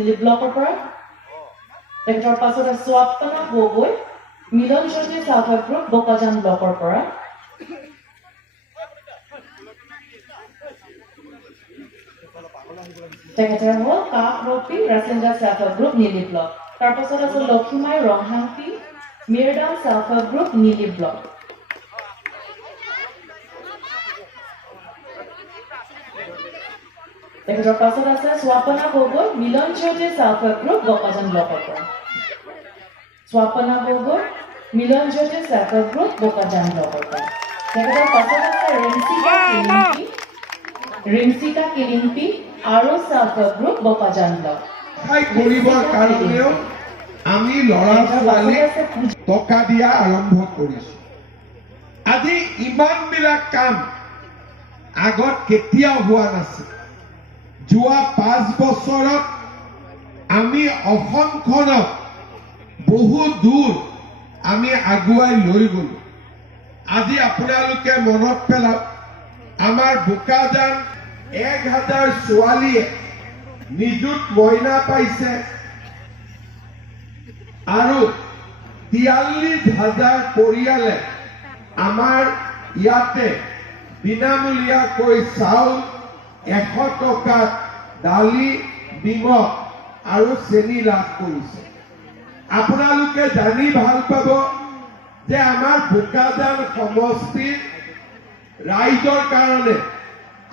নীলি ব্লকৰ পৰা তেখেতৰ পাছত আছে স্বাপনা গগৈ মিলন জ্যোতি চাউথ গ্ৰুপ বোকাজান ব্লকৰ পৰা তেখেতৰ হ'ল কাকৰপি ৰাজেন্দ্ৰ চাউথ গ্ৰুপ নীলি ব্লক তাৰ পাছত আছে লক্ষীমাই ৰংহাংপি মিৰডাম চাউথ গ্ৰুপ নীলি ব্লক তেখেতৰ পাছত আছে স্বাপনা গগৈ মিলন জ্যোতি চাউথ গ্ৰুপ বোকাজান ব্লকৰ পৰা স্বাপনা গগৈ মিলন জ্যোতি চাউথ গ্ৰুপ বোকাজান ব্লকৰ পৰা তেখেতৰ পাছত আছে ৰিমচিকা কিলিম্পি আৰু চাউথ গ্ৰুপ বোকাজান ব্লক কৰিবৰ কাৰণেও আমি ল'ৰা ছোৱালীক টকা দিয়া আৰম্ভ কৰিছো আজি ইমানবিলাক কাম আগত কেতিয়াও হোৱা নাছিল যোৱা 5 বছৰত আমি অসমখনক বহু দূৰ আমি আগুৱাই লৈ গলো আজি আপোনালোকে মনত পেলাওক আমাৰ বোকাজান 1000 ছোৱালীয়ে নিযুত মইনা পাইছে আৰু 43000 পৰিয়ালে আমাৰ ইয়াতে বিনামূলীয়াকৈ চাউল 100 টকাত দালি নিমখ আৰু চেনি লাভ কৰিছে আপোনালোকে জানি ভাল পাব যে আমাৰ বোকাজান সমষ্টিৰ ৰাইজৰ কাৰণে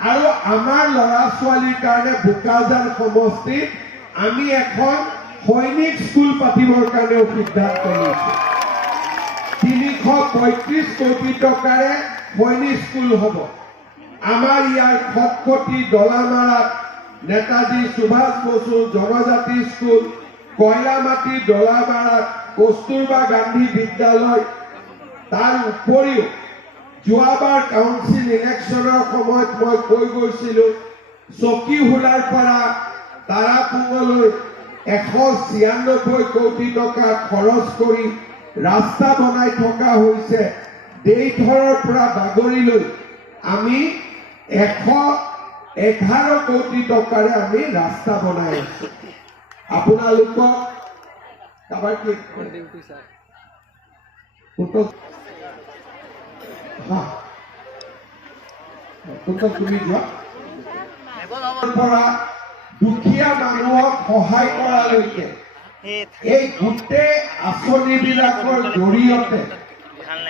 আৰু আমাৰ ল'ৰা ছোৱালীৰ কাৰণে বোকাজান সমষ্টিত আমি এখন সৈনিক স্কুল পাতিবৰ কাৰণে সিদ্ধান্ত লৈছো 335 কোটি টকাৰে সৈনিক স্কুল হ'ব আমাৰ ইয়াৰ খটখটি দলামাৰাত নেতাজী সুভাষ বসু জনজাতি স্কুল কয়লামাটি দলামাৰাত কস্তুৰবা গান্ধী বিদ্যালয় তাৰ উপৰিও যোৱাবাৰ কাউন্সিল ইলেকশ্যনৰ সময়ত মই কৈ গৈছিলো চকীহুলাৰ পৰা তাৰাপুঙলৈ 196 কোটি টকা খৰচ কৰি ৰাস্তা বনাই থকা হৈছে দেইথৰৰ পৰা বাগৰিলৈ আমি 111 কোটি টকাৰে আমি ৰাস্তা বনাই আছো আপোনালোকক কাবাৰ কি তুমি যোৱা পৰা দুখীয়া মানুহক সহায় কৰালৈকে এই গোটেই আঁচনিবিলাকৰ জৰিয়তে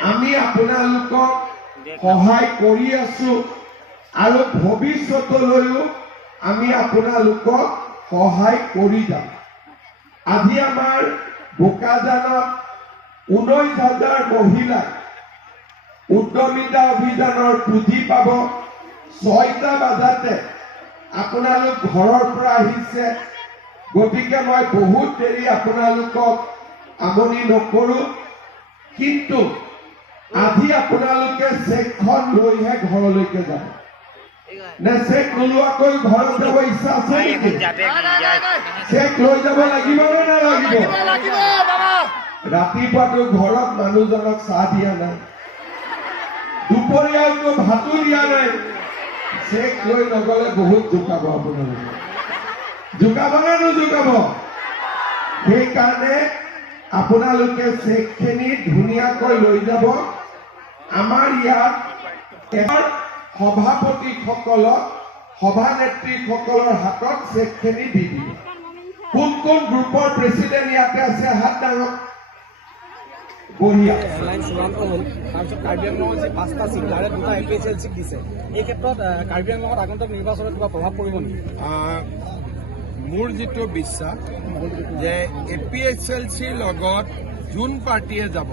আমি আপোনালোকক সহায় কৰি আছো আৰু ভৱিষ্যতলৈও আমি আপোনালোকক সহায় কৰি যাম আজি আমাৰ বোকাজানত 19,000 মহিলাই উদ্যমিতা অভিযানৰ পুঁজি পাব 6টা বজাতে আপোনালোক ঘৰৰ পৰা আহিছে গতিকে মই বহুত দেৰি আপোনালোকক আমনি নকৰো কিন্তু আজি আপোনালোকে চেকখন লৈহে ঘৰলৈকে যাব নে চেক নোলোৱাকৈ ঘৰত যাব ইচ্ছা আছে নেকি চেক লৈ যাব লাগিব নে নালাগিব ৰাতিপুৱাটো ঘৰত মানুহজনক চাহ দিয়া নাই দুপৰীয়াটো ভাতো দিয়া নাই চেক লৈ নগলে বহুত জোকাব আপোনালোকে জোকাব নে নোজোকাব সেইকাৰণে আপোনালোকে চেকখিনি ধুনীয়াকৈ লৈ যাব আমাৰ ইয়াত সভাপতিসকলক সভানেত্ৰীসকলৰ হাতত চেকখিনি দি দিব কোন কোন গ্ৰুপৰ প্ৰেচিডেণ্ট ইয়াতে আছে হাত ডাঙৰ বঢ়িয়া তাৰপিছত কাৰ্বি আংলঙত যি 5টা চিট তাৰে 2টা APSLCক দিছে এই ক্ষেত্ৰত কাৰ্বি আংলঙত আগন্তুক নিৰ্বাচনত কিবা প্ৰভাৱ পৰিব নেকি মোৰ যিটো বিশ্বাস যে APSLCৰ লগত যোন পাৰ্টিয়ে যাব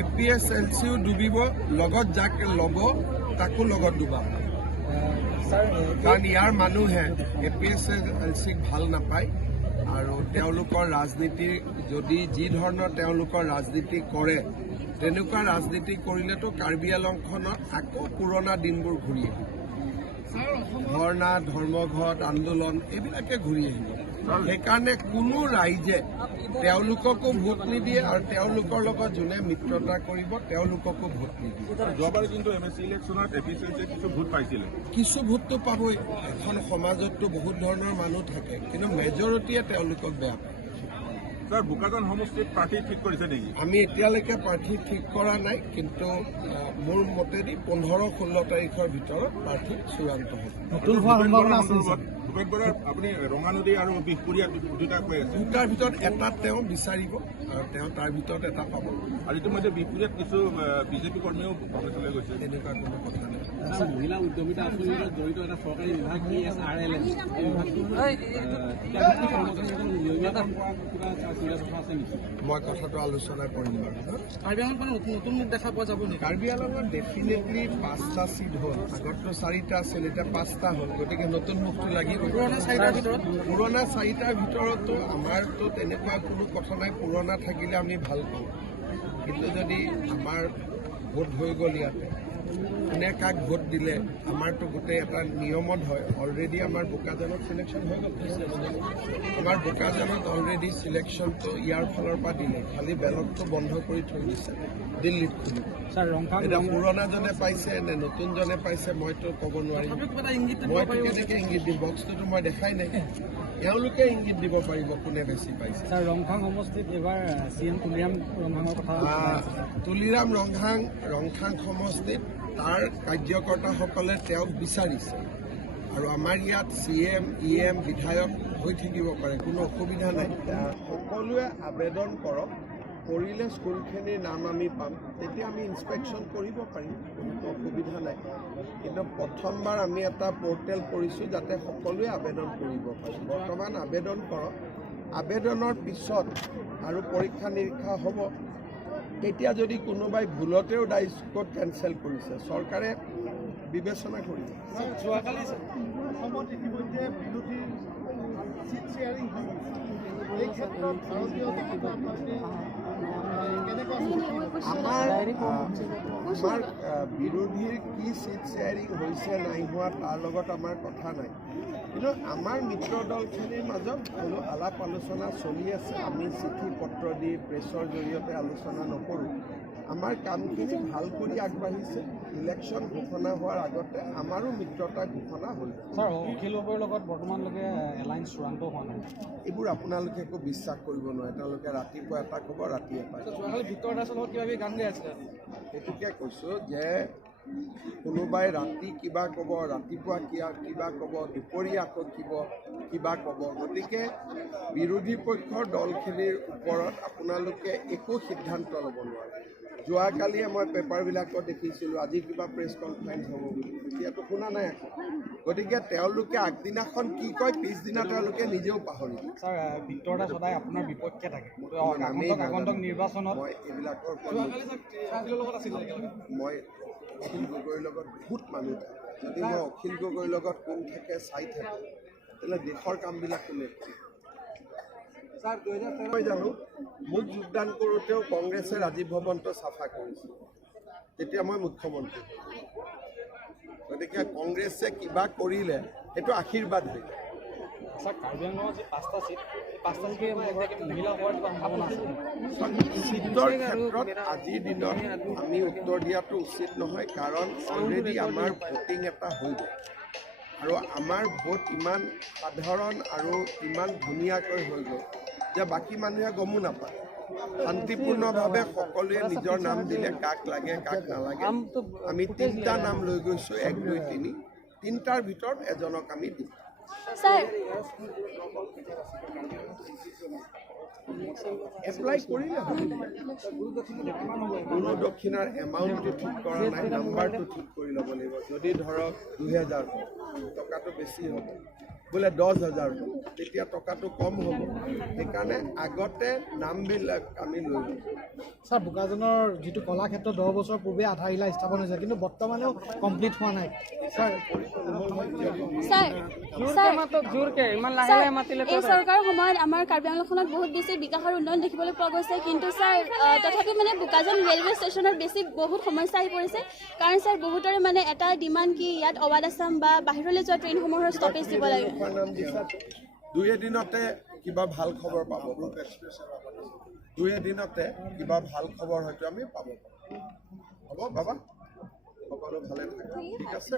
APSLCও ডুবিব লগত যাক ল'ব তাকো লগত ডুবাব কাৰণ ইয়াৰ মানুহে APSLCক ভাল নাপায় আৰু তেওঁলোকৰ ৰাজনীতি যদি যি ধৰণৰ তেওঁলোকৰ ৰাজনীতি কৰে তেনেকুৱা ৰাজনীতি কৰিলেতো কাৰ্বি আংলংখনত আকৌ পুৰণা দিনবোৰ ঘূৰি আহিব ধৰ্ণা ধৰ্মঘট আন্দোলন এইবিলাকে ঘূৰি আহিব সেইকাৰণে কোনো ৰাইজে তেওঁলোককো ভোট নিদিয়ে আৰু তেওঁলোকৰ লগত যোনে মিত্ৰতা কৰিব তেওঁলোককো ভোট নিদিয়ে যোৱাবাৰ কিন্তু MSC ইলেকশ্যনত এফিচিয়েঞ্চি কিছু ভোট পাইছিলে কিছু ভোটটো পাবই এখন সমাজততো বহুত ধৰণৰ মানুহ থাকে কিন্তু মেজৰিটিয়ে তেওঁলোকক বেয়া পায় ছাৰ বোকাজান সমষ্টিত প্ৰাৰ্থী ঠিক কৰিছে নেকি আমি এতিয়ালৈকে প্ৰাৰ্থী ঠিক কৰা নাই কিন্তু মোৰ মতেদি 15-16 তাৰিখৰ ভিতৰত প্ৰাৰ্থী চূড়ান্ত হ'ব নতুন হোৱাৰ সম্ভাৱনা আছে ভূপেন বৰাৰ আপুনি ৰঙানদী আৰু বিহপুৰীয়া দুটা কৈ আছে দুটাৰ ভিতৰত এটা তেওঁ বিচাৰিব আৰু তেওঁ তাৰ ভিতৰত এটা পাব আৰু ইতিমধ্যে বিহপুৰীয়াত কিছু বিজেপি কৰ্মীও কংগ্ৰেছলৈ গৈছে তেনেকুৱা কোনো কথা নাই মহিলা উদ্যমিতা আঁচনিৰ লগত জড়িত এটা চৰকাৰী বিভাগ SRLM এই মই কথাটো আলোচনা কৰিম বাৰু কাৰ্বি আংলঙত নতুন মুখ দেখা পোৱা যাব নেকি কাৰ্বি আংলঙত ডেফিনেটলি 5টা ছিট হ'ল আগততো 4টা আছিল এতিয়া 5টা হ'ল গতিকে নতুন মুখটো লাগিব পুৰণা 4টাৰ ভিতৰত পুৰণা 4টাৰ ভিতৰতো আমাৰতো তেনেকুৱা কোনো কথা নাই পুৰণা থাকিলে আমি ভাল পাওঁ কিন্তু যদি আমাৰ ভোট হৈ গ'ল ইয়াতে কোনে কাক ভোট দিলে আমাৰতো গোটেই এটা নিয়মত হয় অলৰেডি আমাৰ বোকাজানত চিলেকশ্যন হৈ গ'ল আমাৰ বোকাজানত অলৰেডি চিলেকশ্যনটো ইয়াৰ ফালৰ পৰা দিলে খালি বেলটটো বন্ধ কৰি থৈ দিছে দিল্লীত খুলিব ছাৰ ৰংঘাং এতিয়া পুৰণাজনে পাইছে নে নতুনজনে পাইছে মইতো ক'ব নোৱাৰিম মইতো কেনেকৈ ইংগিত দিম বক্সটোতো মই দেখাই নাই তেওঁলোকে ইংগিত দিব পাৰিব কোনে বেছি পাইছে ছাৰ ৰংঘাং সমষ্টিত এইবাৰ CM তুলিৰাম ৰংঘাঙৰ কথা তুলিৰাম ৰংঘাং সমষ্টিত তাৰ কাৰ্যকৰ্তাসকলে তেওঁক বিচাৰিছে আৰু আমাৰ ইয়াত CM EM বিধায়ক হৈ থাকিব পাৰে কোনো অসুবিধা নাই সকলোৱে আবেদন কৰক কৰিলে স্কুলখিনিৰ নাম আমি পাম তেতিয়া আমি ইনস্পেকশ্যন কৰিব পাৰিম কোনো অসুবিধা নাই কিন্তু প্ৰথমবাৰ আমি এটা পৰ্টেল কৰিছোঁ যাতে সকলোৱে আবেদন কৰিব পাৰে বৰ্তমান আবেদন কৰক আবেদনৰ পিছত আৰু পৰীক্ষা নিৰীক্ষা হ'ব এতিয়া যদি কোনোবাই ভুলতেও ডাইস্ক'ত কেঞ্চেল কৰিছে চৰকাৰে বিবেচনা কৰিব যোৱাকালি অসমত ইতিমধ্যে বিৰোধী চিট শ্বেয়াৰিং এই ক্ষেত্ৰত ভাৰতীয় জনতা পাৰ্টি আমাৰ বিৰোধীৰ কি চিট শ্বেয়াৰিং হৈছে নাই হোৱা তাৰ লগত আমাৰ কথা নাই কিন্তু আমাৰ মিত্ৰ দলখিনিৰ মাজত আলাপ আলোচনা চলি আছে আমি চিঠি পত্ৰ দি প্ৰেছৰ জৰিয়তে আলোচনা নকৰোঁ আমাৰ কামখিনি ভাল কৰি আগবাঢ়িছে ইলেকশ্যন ঘোষণা হোৱাৰ আগতে আমাৰো মিত্ৰতা ঘোষণা হ'ল ছাৰ অখিল গগৈৰ লগত বৰ্তমানলৈকে এলায়েন্স চূড়ান্ত হোৱা নাই এইবোৰ আপোনালোকে একো বিশ্বাস কৰিব নোৱাৰে তেওঁলোকে ৰাতিপুৱা এটা ক'ব ৰাতি এটা যোৱাকালি ভিক্টৰ দাসৰ লগত কিবা গান গাই আছিলে সেইটোকে কৈছোঁ যে কোনোবাই ৰাতি কিবা ক'ব ৰাতিপুৱা কিবা ক'ব দুপৰীয়া আকৌ কিবা ক'ব গতিকে বিৰোধী পক্ষৰ দলখিনিৰ ওপৰত আপোনালোকে একো সিদ্ধান্ত ল'ব নোৱাৰে যোৱাকালিয়ে মই পেপাৰবিলাকত দেখিছিলোঁ আজি কিবা প্ৰেছ কনফাৰেঞ্চ হ'ব বুলি এতিয়াতো শুনা নাই আকৌ গতিকে তেওঁলোকে আগদিনাখন কি কয় পিছদিনা তেওঁলোকে নিজেও পাহৰি ছাৰ ভিক্টৰ দাস সদায় আপোনাৰ বিপক্ষে থাকে আগন্তুক নিৰ্বাচনত মই এইবিলাকৰ মই অখিল গগৈৰ লগত বহুত মানুহ থাকে যদি মই অখিল গগৈৰ লগত কোন থাকে চাই থাকোঁ তেতিয়াহ'লে দেশৰ কামবিলাক কোনে মই জানো মোক যোগদান কৰোঁতেও কংগ্ৰেছে ৰাজীৱ ভৱনটো চাফা কৰিছিল তেতিয়া মই মুখ্যমন্ত্ৰী গতিকে কংগ্ৰেছে কিবা কৰিলে সেইটো আশীৰ্বাদ হৈ যায় ছাৰ কাৰ্বি আংলঙৰ যি 5টা চিট এই 5টা চিটে মহিলা হোৱাৰ কিবা সম্ভাৱনা আছে চিটৰ ক্ষেত্ৰত আজিৰ দিনত আমি উত্তৰ দিয়াটো উচিত নহয় কাৰণ অলৰেডি আমাৰ ভোটিং এটা হৈ গ'ল আৰু আমাৰ ভোট ইমান সাধাৰণ আৰু ইমান ধুনীয়াকৈ হৈ গ'ল যে বাকী মানুহে গমো নাপায় শান্তিপূৰ্ণভাৱে সকলোৱে নিজৰ নাম দিলে কাক লাগে কাক নালাগে আমি 3টা নাম লৈ গৈছোঁ 1, 2, 3 3টাৰ ভিতৰত এজনক আমি দিম এপ্লাই কৰিলে গুৰু দক্ষিণাৰ এমাউণ্টটো ঠিক কৰা নাই নাম্বাৰটো ঠিক কৰি ল'ব লাগিব যদি ধৰক 2000 টকাটো বেছি হ'ব বোলে 10,000 হ'ব তেতিয়া টকাটো কম হ'ব সেইকাৰণে আগতে নামবিলাক আমি লৈ লওঁ ছাৰ বোকাজানৰ যিটো কলাক্ষেত্ৰ 10 বছৰ পূৰ্বে আধাৰশিলা স্থাপন হৈছে কিন্তু বৰ্তমানেও কমপ্লিট হোৱা নাই ছাৰ এই চৰকাৰৰ সময়ত আমাৰ কাৰ্বি আংলংখনত বহুত বেছি বিকাশ আৰু উন্নয়ন দেখিবলৈ পোৱা গৈছে, কিন্তু ছাৰ তথাপি মানে বোকাজান ৰেলৱে ষ্টেচনত বহুত সমস্যা আহি পৰিছে। কাৰণ ছাৰ বহুতৰে মানে এটা ডিমাণ্ড কি ইয়াত অৱাধ আছাম বা বাহিৰলৈ যোৱা ট্ৰেইনসমূহৰ ষ্টপেজ দিব লাগে। 2 এদিনতে কিবা ভাল খবৰ পাব পাৰোঁ। 2 এদিনতে কিবা ভাল খবৰ হয়তো আমি পাব পাৰোঁ। হ'ব বাবা, সকলো ভালে থাকে, ঠিক আছে।